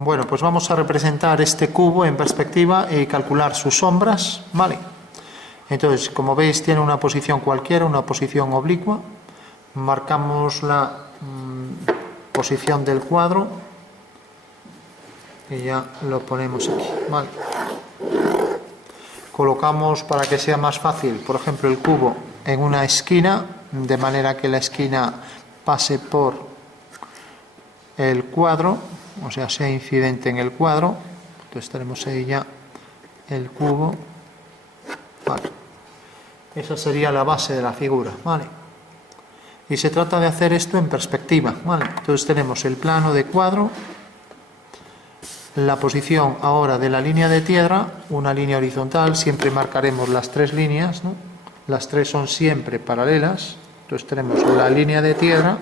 Bueno, pues vamos a representar este cubo en perspectiva y calcular sus sombras, ¿vale? Entonces, como veis, tiene una posición cualquiera, una posición oblicua. Marcamos la posición del cuadro y ya lo ponemos aquí, ¿vale? Colocamos, para que sea más fácil, por ejemplo, el cubo en una esquina, de manera que la esquina pase por el cuadro, o sea, sea incidente en el cuadro. Entonces tenemos ahí ya el cubo, vale. Esa sería la base de la figura, ¿vale? Y se trata de hacer esto en perspectiva, ¿vale? Entonces tenemos el plano de cuadro, la posición ahora de la línea de tierra, una línea horizontal, siempre marcaremos las tres líneas, ¿no? Las tres son siempre paralelas. Entonces tenemos la línea de tierra,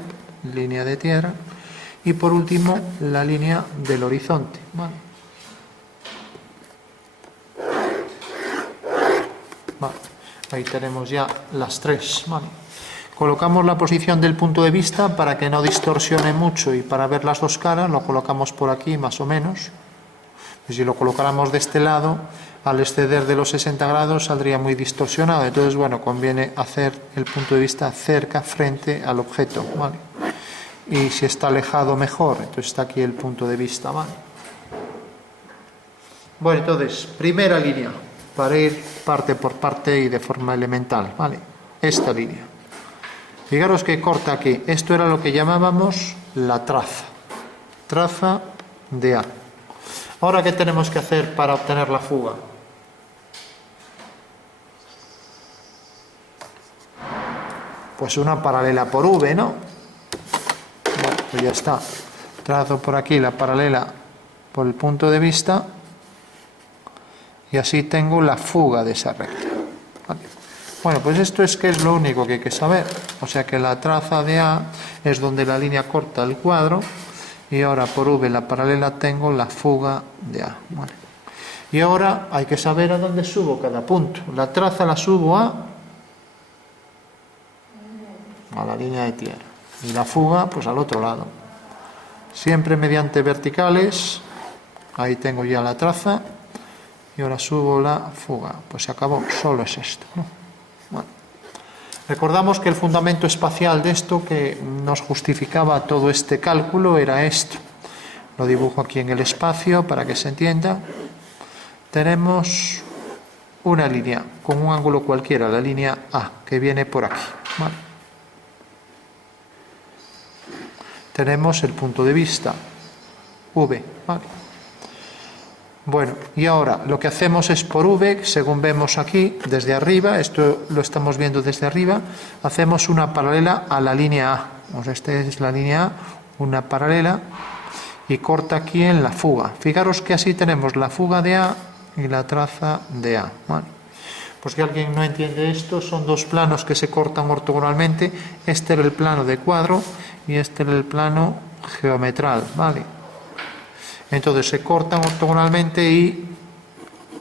y por último la línea del horizonte, ¿vale? Vale. Ahí tenemos ya las tres, ¿vale? Colocamos la posición del punto de vista para que no distorsione mucho y para ver las dos caras, lo colocamos por aquí más o menos. Y si lo colocáramos de este lado, al exceder de los 60 grados saldría muy distorsionado. Entonces, bueno, conviene hacer el punto de vista cerca, frente al objeto, ¿vale? Y si está alejado, mejor. Entonces está aquí el punto de vista, ¿vale? Bueno, entonces, primera línea, para ir parte por parte y de forma elemental, ¿vale? Esta línea. Fijaros que corta aquí. Esto era lo que llamábamos la traza de A. Ahora, ¿qué tenemos que hacer para obtener la fuga? Pues una paralela por V, ¿no? Bueno, pues ya está. Trazo por aquí la paralela por el punto de vista y así tengo la fuga de esa recta. ¿Vale? Bueno, pues esto es que es lo único que hay que saber. O sea que la traza de A es donde la línea corta el cuadro y ahora por V la paralela tengo la fuga de A. ¿Vale? Y ahora hay que saber a dónde subo cada punto. La traza la subo a la línea de tierra y la fuga pues al otro lado. Siempre mediante verticales. Ahí tengo ya la traza y ahora subo la fuga. Pues se acabó, solo es esto, ¿no? Bueno. Recordamos que el fundamento espacial de esto que nos justificaba todo este cálculo era esto. Lo dibujo aquí en el espacio para que se entienda. Tenemos una línea con un ángulo cualquiera, la línea A, que viene por aquí, ¿vale? Tenemos el punto de vista V, ¿vale? Bueno, y ahora lo que hacemos es por V, según vemos aquí, desde arriba, esto lo estamos viendo desde arriba, hacemos una paralela a la línea A. O sea, esta es la línea A, una paralela, y corta aquí en la fuga. Fijaros que así tenemos la fuga de A y la traza de A, ¿vale? Pues si alguien no entiende esto, son dos planos que se cortan ortogonalmente. Este era el plano de cuadro y este era el plano geometral, ¿vale? Entonces se cortan ortogonalmente y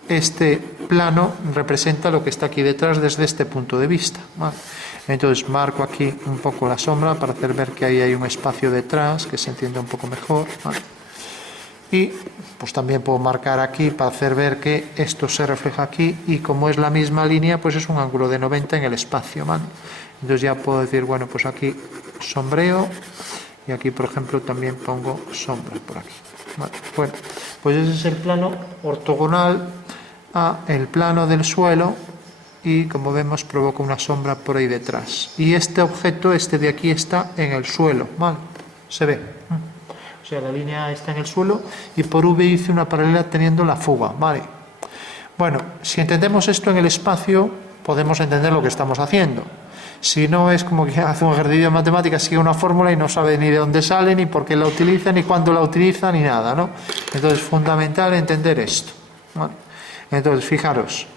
este plano representa lo que está aquí detrás desde este punto de vista, ¿vale? Entonces marco aquí un poco la sombra para hacer ver que ahí hay un espacio detrás que se entienda un poco mejor, ¿vale? Y pues también puedo marcar aquí para hacer ver que esto se refleja aquí y como es la misma línea pues es un ángulo de 90 en el espacio, ¿vale? Entonces ya puedo decir, bueno, pues aquí sombreo y aquí por ejemplo también pongo sombra por aquí. Vale, bueno, pues ese es el plano ortogonal a el plano del suelo y como vemos provoca una sombra por ahí detrás. Y este objeto, este de aquí, está en el suelo, ¿vale? Se ve. O sea, la línea está en el suelo y por V hice una paralela teniendo la fuga, ¿vale? Bueno, si entendemos esto en el espacio, podemos entender lo que estamos haciendo. Si no, es como que hace un ejercicio de matemáticas, sigue una fórmula y no sabe ni de dónde sale, ni por qué la utiliza, ni cuándo la utiliza, ni nada, ¿no? Entonces es fundamental entender esto, ¿vale? Entonces, fijaros,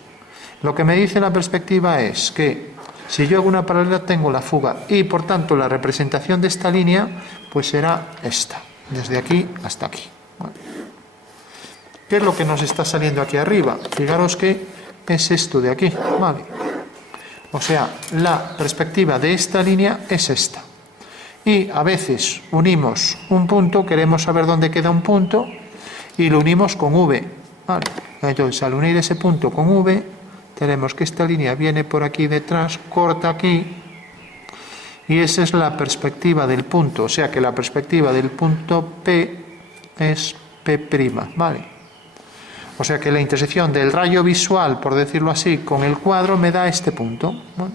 lo que me dice la perspectiva es que si yo hago una paralela tengo la fuga y por tanto la representación de esta línea pues será esta, desde aquí hasta aquí, ¿vale? ¿Qué es lo que nos está saliendo aquí arriba? Fijaros que es esto de aquí, ¿vale? O sea, la perspectiva de esta línea es esta. Y a veces unimos un punto, queremos saber dónde queda un punto, y lo unimos con V, ¿vale? Entonces, al unir ese punto con V, tenemos que esta línea viene por aquí detrás, corta aquí, y esa es la perspectiva del punto, o sea que la perspectiva del punto P es P', ¿vale? O sea que la intersección del rayo visual, por decirlo así, con el cuadro me da este punto, ¿vale?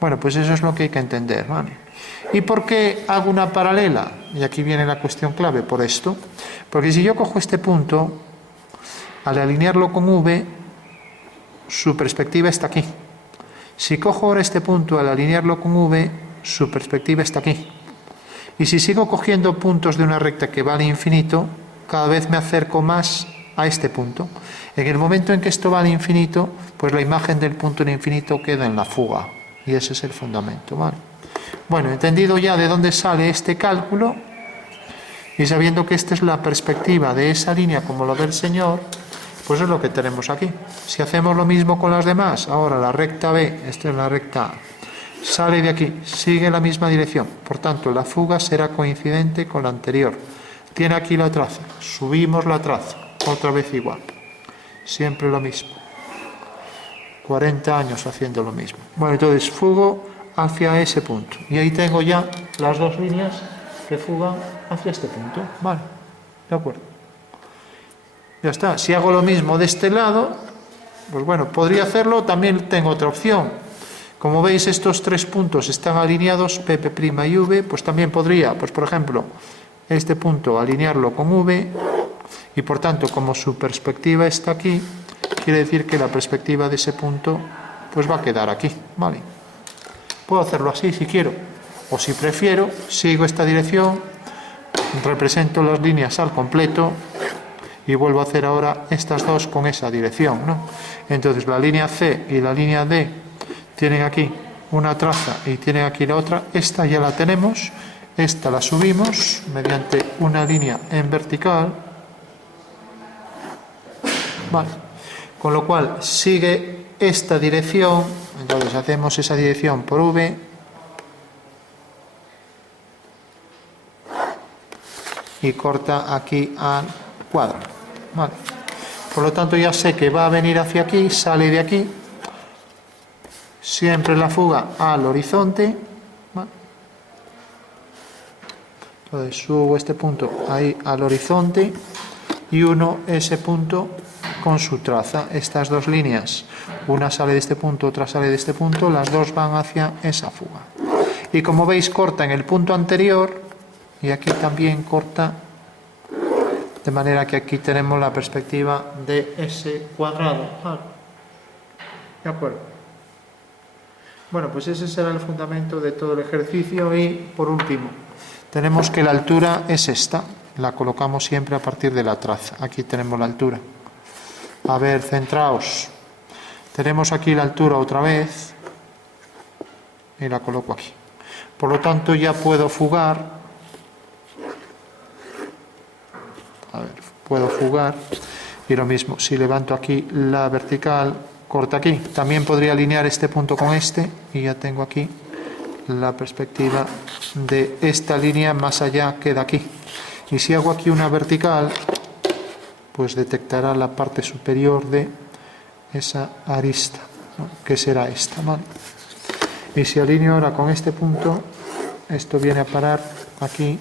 Bueno, pues eso es lo que hay que entender, ¿vale? ¿Y por qué hago una paralela? Y aquí viene la cuestión clave, por esto. Porque si yo cojo este punto, al alinearlo con V, su perspectiva está aquí. Si cojo ahora este punto, al alinearlo con V, su perspectiva está aquí. Y si sigo cogiendo puntos de una recta que va al infinito, cada vez me acerco más a este punto. En el momento en que esto va al infinito, pues la imagen del punto en infinito queda en la fuga. Y ese es el fundamento, ¿vale? Bueno, entendido ya de dónde sale este cálculo, y sabiendo que esta es la perspectiva de esa línea como lo del Señor, pues es lo que tenemos aquí. Si hacemos lo mismo con las demás, ahora la recta B, esta es la recta A, sale de aquí, sigue la misma dirección, por tanto la fuga será coincidente con la anterior. Tiene aquí la traza, subimos la traza, otra vez igual, siempre lo mismo. 40 años haciendo lo mismo. Bueno, entonces fugo hacia ese punto, y ahí tengo ya las dos líneas que fugan hacia este punto, vale, de acuerdo. Ya está. Si hago lo mismo de este lado, pues bueno, podría hacerlo, también tengo otra opción. Como veis, estos tres puntos están alineados, P', P' y V, pues también podría, pues por ejemplo, este punto alinearlo con V, y por tanto, como su perspectiva está aquí, quiere decir que la perspectiva de ese punto pues va a quedar aquí, ¿vale? Puedo hacerlo así si quiero, o si prefiero, sigo esta dirección, represento las líneas al completo, y vuelvo a hacer ahora estas dos con esa dirección, ¿no? Entonces la línea C y la línea D tienen aquí una traza y tienen aquí la otra. Esta ya la tenemos, esta la subimos mediante una línea en vertical, vale. Con lo cual sigue esta dirección, entonces hacemos esa dirección por V, y corta aquí al cuadro, vale. Por lo tanto ya sé que va a venir hacia aquí, sale de aquí, siempre la fuga al horizonte, ¿vale? Entonces subo este punto ahí al horizonte y uno ese punto con su traza. Estas dos líneas, una sale de este punto, otra sale de este punto, las dos van hacia esa fuga. Y como veis, corta en el punto anterior y aquí también corta, de manera que aquí tenemos la perspectiva de ese cuadrado. ¿De acuerdo? Bueno, pues ese será el fundamento de todo el ejercicio. Y por último, tenemos que la altura es esta, la colocamos siempre a partir de la traza. Aquí tenemos la altura. A ver, centraos. Tenemos aquí la altura otra vez y la coloco aquí. Por lo tanto, ya puedo fugar. A ver, puedo fugar. Y lo mismo, si levanto aquí la vertical, corta aquí. También podría alinear este punto con este y ya tengo aquí la perspectiva de esta línea, más allá queda aquí. Y si hago aquí una vertical, pues detectará la parte superior de esa arista, ¿no? Que será esta, ¿vale? Y si alineo ahora con este punto, esto viene a parar aquí,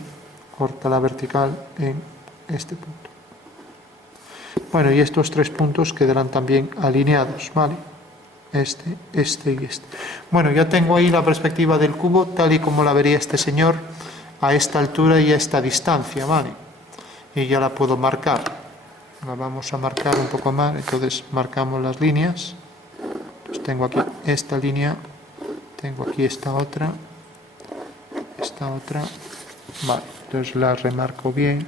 corta la vertical en este punto. Bueno, y estos tres puntos quedarán también alineados, ¿vale? Este y este. Bueno, ya tengo ahí la perspectiva del cubo tal y como la vería este señor a esta altura y a esta distancia, ¿vale? Y ya la puedo marcar. La vamos a marcar un poco más, entonces marcamos las líneas. Entonces tengo aquí esta línea, tengo aquí esta otra, vale, entonces la remarco bien.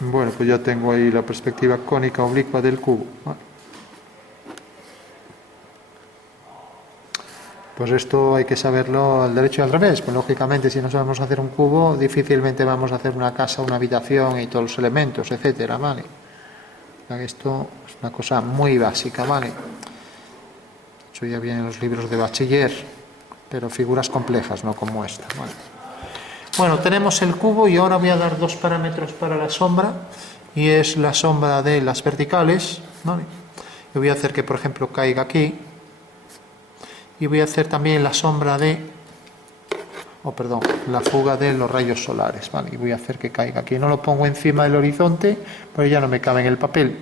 Bueno, pues ya tengo ahí la perspectiva cónica oblicua del cubo, ¿vale? Pues esto hay que saberlo al derecho y al revés. Pues lógicamente, si no sabemos hacer un cubo, difícilmente vamos a hacer una casa, una habitación y todos los elementos, etcétera, ¿vale? Esto es una cosa muy básica, ¿vale? Eso ya viene en los libros de bachiller, pero figuras complejas, no como esta. Vale. Bueno, tenemos el cubo y ahora voy a dar dos parámetros para la sombra, y es la sombra de las verticales, ¿vale? Yo voy a hacer que, por ejemplo, caiga aquí, y voy a hacer también la sombra de, la fuga de los rayos solares, ¿vale? Y voy a hacer que caiga aquí. No lo pongo encima del horizonte, porque ya no me cabe en el papel.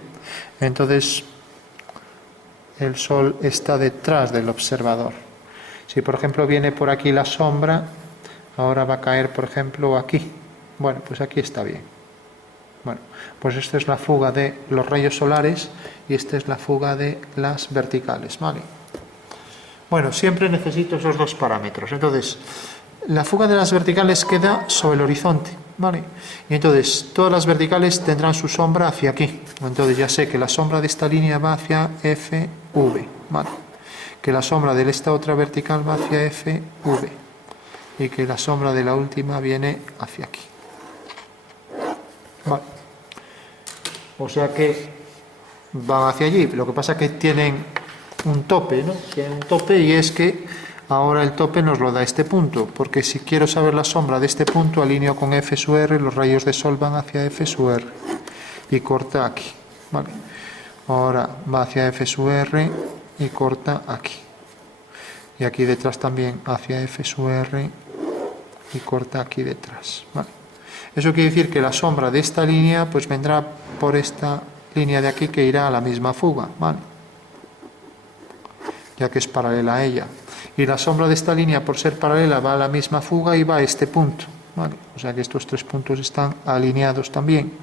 Entonces, el sol está detrás del observador. Si, por ejemplo, viene por aquí la sombra, ahora va a caer, por ejemplo, aquí. Bueno, pues aquí está bien. Bueno, pues esta es la fuga de los rayos solares y esta es la fuga de las verticales, ¿vale? Bueno, siempre necesito esos dos parámetros. Entonces, la fuga de las verticales queda sobre el horizonte, ¿vale? Y entonces, todas las verticales tendrán su sombra hacia aquí. Entonces, ya sé que la sombra de esta línea va hacia FV, ¿vale? Que la sombra de esta otra vertical va hacia FV. Y que la sombra de la última viene hacia aquí. Vale. O sea que van hacia allí. Lo que pasa es que tienen un tope, ¿no? Tienen un tope, y es que ahora el tope nos lo da este punto, porque si quiero saber la sombra de este punto, alineo con F sub R, los rayos de sol van hacia F sub R y corta aquí, ¿vale? Ahora va hacia F sub R y corta aquí. Y aquí detrás también hacia F sub R y corta aquí detrás, ¿vale? Eso quiere decir que la sombra de esta línea pues vendrá por esta línea de aquí, que irá a la misma fuga, ¿vale? Ya que es paralela a ella. Y la sombra de esta línea, por ser paralela, va a la misma fuga y va a este punto, ¿vale? O sea que estos tres puntos están alineados también.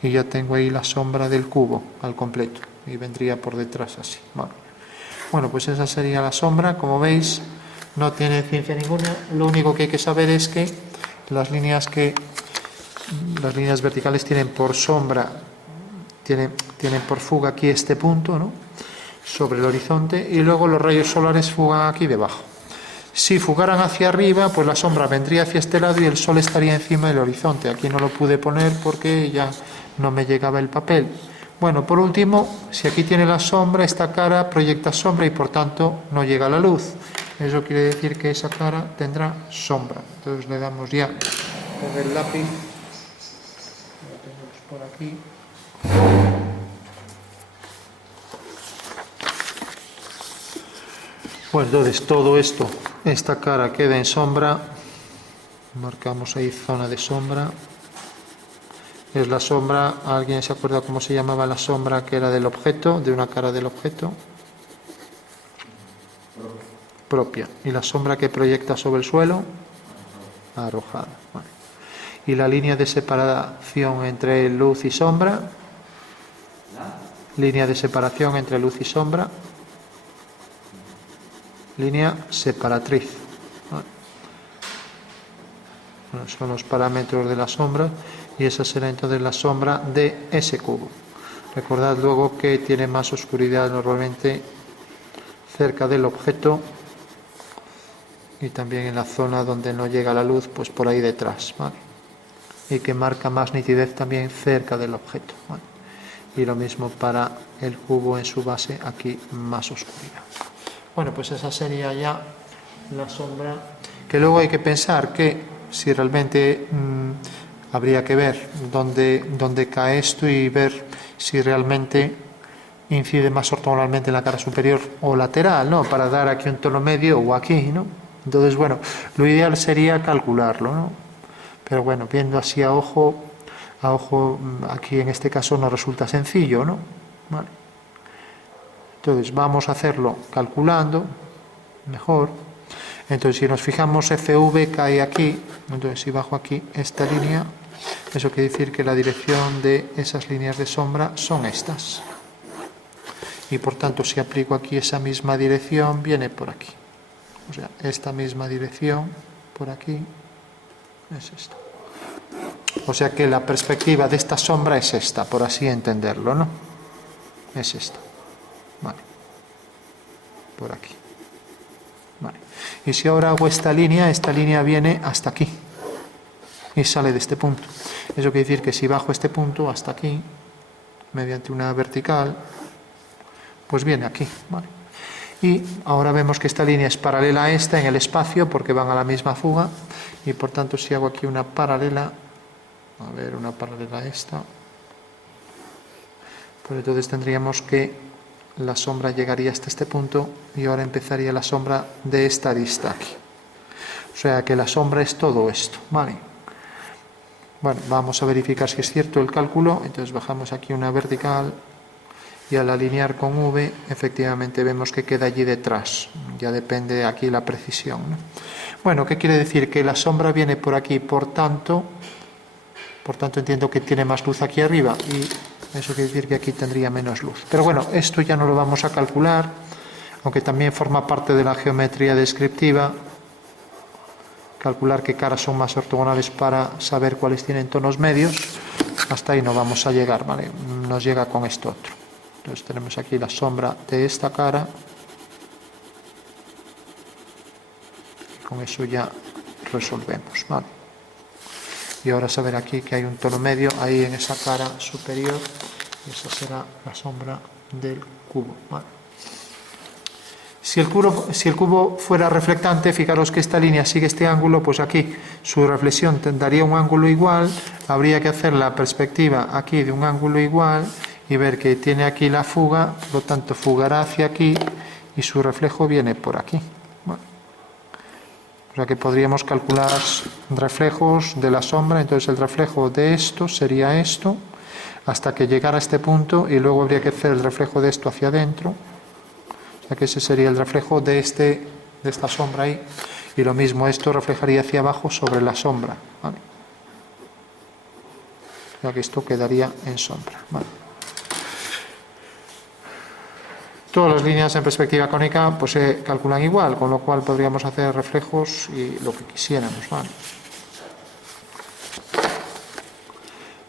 Y ya tengo ahí la sombra del cubo al completo. Y vendría por detrás así, ¿vale? Bueno, pues esa sería la sombra. Como veis, no tiene ciencia ninguna. Lo único que hay que saber es que las líneas verticales tienen por sombra, tienen por fuga aquí este punto, ¿no? Sobre el horizonte, y luego los rayos solares fugan aquí debajo. Si fugaran hacia arriba, pues la sombra vendría hacia este lado y el sol estaría encima del horizonte. Aquí no lo pude poner porque ya no me llegaba el papel. Bueno, por último, si aquí tiene la sombra, esta cara proyecta sombra y por tanto no llega la luz. Eso quiere decir que esa cara tendrá sombra. Entonces le damos ya con el lápiz. Lo tenemos por aquí. Pues entonces todo esto, esta cara queda en sombra. Marcamos ahí zona de sombra. Es la sombra, ¿alguien se acuerda cómo se llamaba la sombra que era del objeto, de una cara del objeto? Propia. ¿Y la sombra que proyecta sobre el suelo? Arrojada. Vale. ¿Y la línea de separación entre luz y sombra? Línea de separación entre luz y sombra. Línea separatriz. Vale. Bueno, son los parámetros de la sombra. Y esa será entonces la sombra de ese cubo. Recordad luego que tiene más oscuridad normalmente cerca del objeto y también en la zona donde no llega la luz, pues por ahí detrás, ¿vale? Y que marca más nitidez también cerca del objeto, ¿vale? Y lo mismo para el cubo en su base, aquí más oscuridad. Bueno, pues esa sería ya la sombra, que luego hay que pensar que si realmente habría que ver dónde cae esto y ver si realmente incide más ortogonalmente en la cara superior o lateral, ¿no? Para dar aquí un tono medio o aquí, ¿no? Entonces, bueno, lo ideal sería calcularlo, ¿no? Pero bueno, viendo así a ojo, aquí en este caso no resulta sencillo, ¿no? Vale. Entonces, vamos a hacerlo calculando mejor. Entonces, si nos fijamos, FV cae aquí. Entonces, si bajo aquí esta línea, eso quiere decir que la dirección de esas líneas de sombra son estas. Y por tanto, si aplico aquí esa misma dirección, viene por aquí. O sea, esta misma dirección por aquí es esta. O sea que la perspectiva de esta sombra es esta, por así entenderlo, ¿no? Es esta. Vale. Por aquí. Vale. Y si ahora hago esta línea viene hasta aquí. Y sale de este punto. Eso quiere decir que si bajo este punto hasta aquí, mediante una vertical, pues viene aquí, ¿vale? Y ahora vemos que esta línea es paralela a esta en el espacio porque van a la misma fuga, y por tanto si hago aquí una paralela, a ver, una paralela a esta, pues entonces tendríamos que la sombra llegaría hasta este punto y ahora empezaría la sombra de esta arista aquí. O sea que la sombra es todo esto, ¿vale? Bueno, vamos a verificar si es cierto el cálculo. Entonces bajamos aquí una vertical y al alinear con V efectivamente vemos que queda allí detrás. Ya depende aquí la precisión, ¿no? Bueno, ¿qué quiere decir? Que la sombra viene por aquí, por tanto entiendo que tiene más luz aquí arriba y eso quiere decir que aquí tendría menos luz. Pero bueno, esto ya no lo vamos a calcular, aunque también forma parte de la geometría descriptiva. Calcular qué caras son más ortogonales para saber cuáles tienen tonos medios. Hasta ahí no vamos a llegar, ¿vale? Nos llega con esto otro. Entonces tenemos aquí la sombra de esta cara. Y con eso ya resolvemos, ¿vale? Y ahora saber aquí que hay un tono medio ahí en esa cara superior, y esa será la sombra del cubo, ¿vale? Si el cubo fuera reflectante, fijaros que esta línea sigue este ángulo, pues aquí su reflexión daría un ángulo igual, habría que hacer la perspectiva aquí de un ángulo igual y ver que tiene aquí la fuga, por lo tanto fugará hacia aquí y su reflejo viene por aquí. Bueno, o sea que podríamos calcular reflejos de la sombra, entonces el reflejo de esto sería esto, hasta que llegara a este punto y luego habría que hacer el reflejo de esto hacia adentro. O sea que ese sería el reflejo de esta sombra ahí, y lo mismo esto reflejaría hacia abajo sobre la sombra, ¿vale? O sea que esto quedaría en sombra, ¿vale? Todas las líneas en perspectiva cónica pues se calculan igual, con lo cual podríamos hacer reflejos y lo que quisiéramos, ¿vale?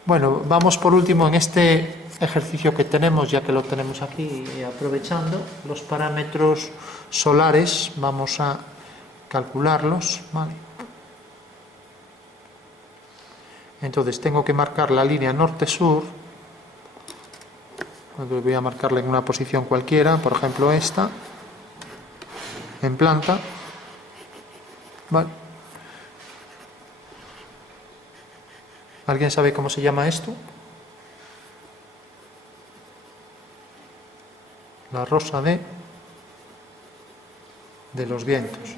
Bueno, vamos por último en este ejercicio que tenemos, ya que lo tenemos aquí, y aprovechando los parámetros solares, vamos a calcularlos, ¿vale? Entonces tengo que marcar la línea norte-sur. Voy a marcarla en una posición cualquiera, por ejemplo esta, en planta, ¿vale? ¿Alguien sabe cómo se llama esto? La rosa de los vientos.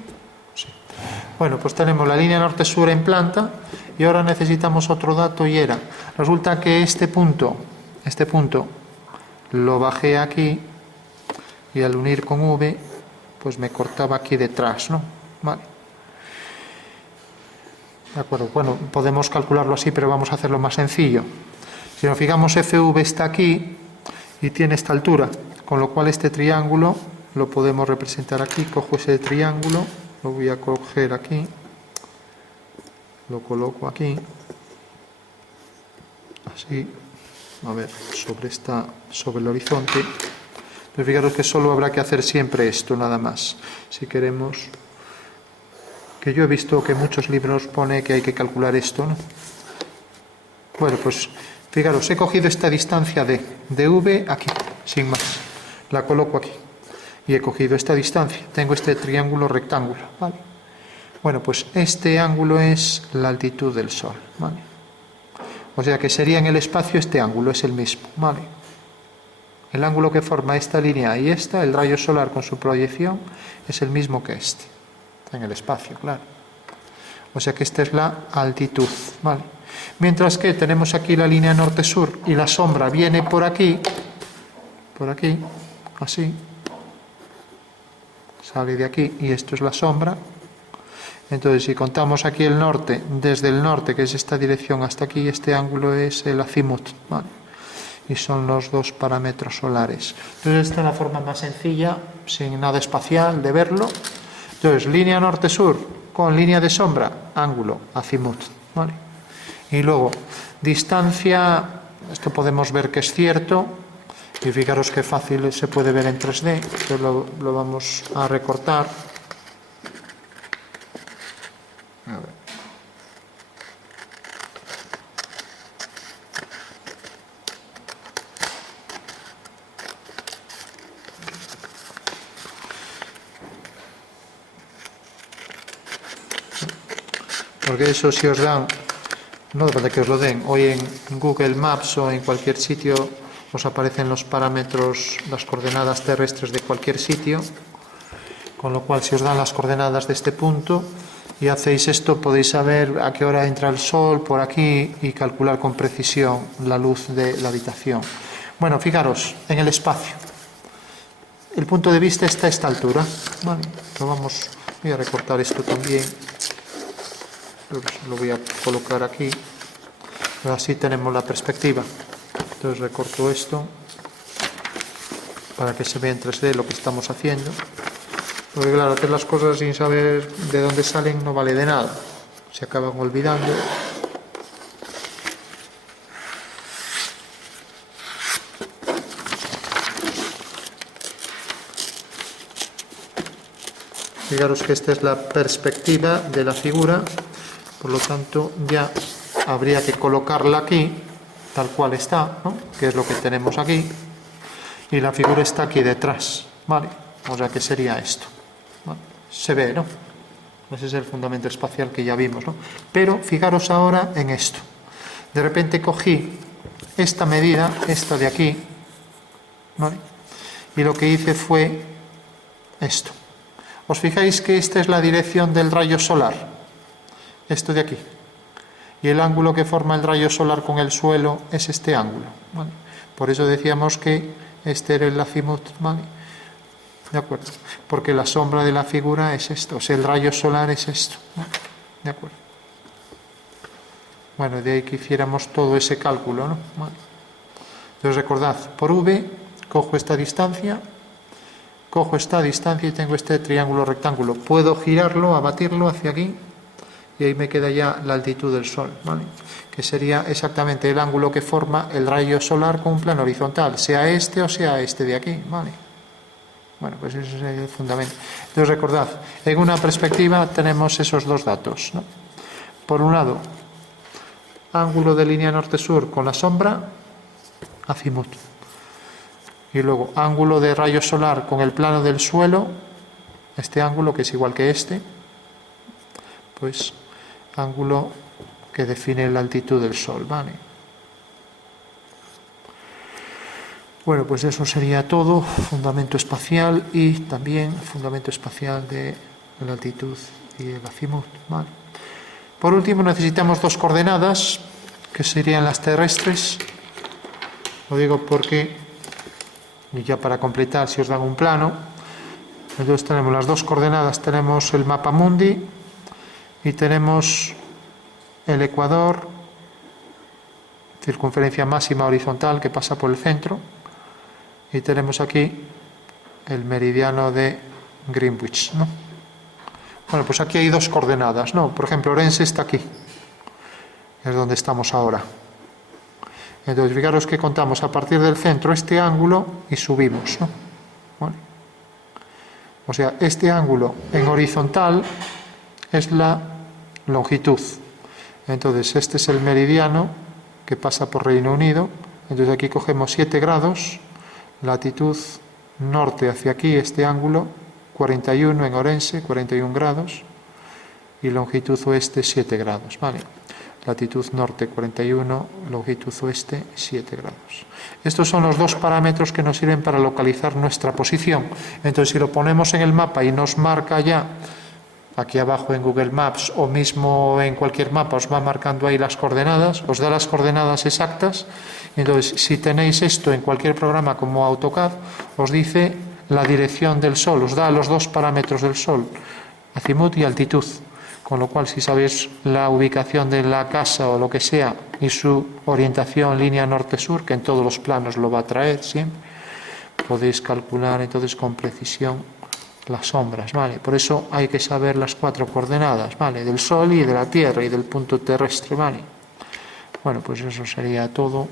Sí. Bueno, pues tenemos la línea norte-sur en planta y ahora necesitamos otro dato y resulta que este punto lo bajé aquí y al unir con V pues me cortaba aquí detrás, ¿no? Vale. De acuerdo, bueno, podemos calcularlo así, pero vamos a hacerlo más sencillo. Si nos fijamos, FV está aquí y tiene esta altura, con lo cual este triángulo lo podemos representar aquí. Cojo ese triángulo, lo voy a coger aquí, lo coloco aquí, así, a ver, sobre el horizonte. Pero fijaros que solo habrá que hacer siempre esto, nada más. Si queremos, que yo he visto que en muchos libros pone que hay que calcular esto, ¿no? Bueno, pues fijaros, he cogido esta distancia de V aquí, sin más. La coloco aquí. Y he cogido esta distancia. Tengo este triángulo rectángulo, ¿vale? Bueno, pues este ángulo es la altitud del Sol, ¿vale? O sea que sería en el espacio este ángulo, es el mismo, ¿vale? El ángulo que forma esta línea y esta, el rayo solar con su proyección, es el mismo que este. En el espacio, claro. O sea que esta es la altitud, ¿vale? Mientras que tenemos aquí la línea norte-sur y la sombra viene por aquí, así, sale de aquí y esto es la sombra. Entonces, si contamos aquí el norte, desde el norte, que es esta dirección, hasta aquí, este ángulo es el azimut, ¿vale? Y son los dos parámetros solares. Entonces, esta es la forma más sencilla, sin nada espacial, de verlo. Entonces, línea norte-sur con línea de sombra, ángulo, azimut, ¿vale? Y luego, distancia, esto podemos ver que es cierto, y fijaros qué fácil se puede ver en 3D, entonces lo vamos a recortar. A ver. porque eso si os dan, no depende de que os lo den, hoy en Google Maps o en cualquier sitio os aparecen los parámetros, las coordenadas terrestres de cualquier sitio, con lo cual si os dan las coordenadas de este punto y hacéis esto, podéis saber a qué hora entra el sol por aquí y calcular con precisión la luz de la habitación. Bueno, fijaros, en el espacio. El punto de vista está a esta altura. Vale, voy a recortar esto también. Lo voy a colocar aquí. Así tenemos la perspectiva. Entonces recorto esto para que se vea en 3D lo que estamos haciendo. Porque claro, hacer las cosas sin saber de dónde salen no vale de nada. Se acaban olvidando. Fijaros que esta es la perspectiva de la figura, por lo tanto ya habría que colocarla aquí, tal cual está, ¿no? Que es lo que tenemos aquí, y la figura está aquí detrás, ¿vale? O sea que sería esto. ¿Vale? Se ve, ¿no? Ese es el fundamento espacial que ya vimos, ¿no? Pero fijaros ahora en esto. De repente cogí esta medida, esta de aquí, ¿vale? Y lo que hice fue esto. ¿Os fijáis que esta es la dirección del rayo solar? Esto de aquí. Y el ángulo que forma el rayo solar con el suelo es este ángulo, ¿vale? Por eso decíamos que este era el azimut, ¿vale? ¿De acuerdo? Porque la sombra de la figura es esto, o sea, el rayo solar es esto, ¿no? ¿De acuerdo? Bueno, de ahí que hiciéramos todo ese cálculo, ¿no? Vale. Entonces recordad, por V cojo esta distancia y tengo este triángulo rectángulo. Puedo girarlo, abatirlo hacia aquí y ahí me queda ya la altitud del Sol, ¿vale? Que sería exactamente el ángulo que forma el rayo solar con un plano horizontal, sea este o sea este de aquí, ¿vale? Bueno, pues ese es el fundamento. Entonces recordad, en una perspectiva tenemos esos dos datos, ¿no? Por un lado, ángulo de línea norte-sur con la sombra, azimut. Y luego, ángulo de rayo solar con el plano del suelo, este ángulo que es igual que este, pues ángulo que define la altitud del Sol, ¿vale? Bueno, pues eso sería todo, fundamento espacial y también fundamento espacial de la altitud y el azimut, ¿vale? Por último, necesitamos dos coordenadas, que serían las terrestres. Lo digo porque, y ya para completar, si os dan un plano, entonces tenemos las dos coordenadas, tenemos el mapa mundi y tenemos el ecuador, circunferencia máxima horizontal que pasa por el centro, y tenemos aquí el meridiano de Greenwich, ¿no? Bueno, pues aquí hay dos coordenadas, ¿no? Por ejemplo, Orense está aquí, es donde estamos ahora. Entonces, fijaros que contamos a partir del centro este ángulo y subimos, ¿no? Bueno. O sea, este ángulo en horizontal es la longitud. Entonces, este es el meridiano que pasa por Reino Unido. Entonces, aquí cogemos 7 grados, latitud norte hacia aquí, este ángulo, 41 en Orense, 41 grados, y longitud oeste 7 grados, ¿vale? Latitud norte 41, longitud oeste 7 grados. Estos son los dos parámetros que nos sirven para localizar nuestra posición. Entonces, si lo ponemos en el mapa y nos marca ya, aquí abajo en Google Maps o mismo en cualquier mapa, os va marcando ahí las coordenadas, os da las coordenadas exactas. Entonces, si tenéis esto en cualquier programa como AutoCAD, os dice la dirección del Sol, os da los dos parámetros del Sol, azimut y altitud. Con lo cual, si sabéis la ubicación de la casa o lo que sea y su orientación línea norte-sur, que en todos los planos lo va a traer siempre, podéis calcular entonces con precisión las sombras, ¿vale? Por eso hay que saber las 4 coordenadas, ¿vale? Del Sol y de la Tierra y del punto terrestre, ¿vale? Bueno, pues eso sería todo.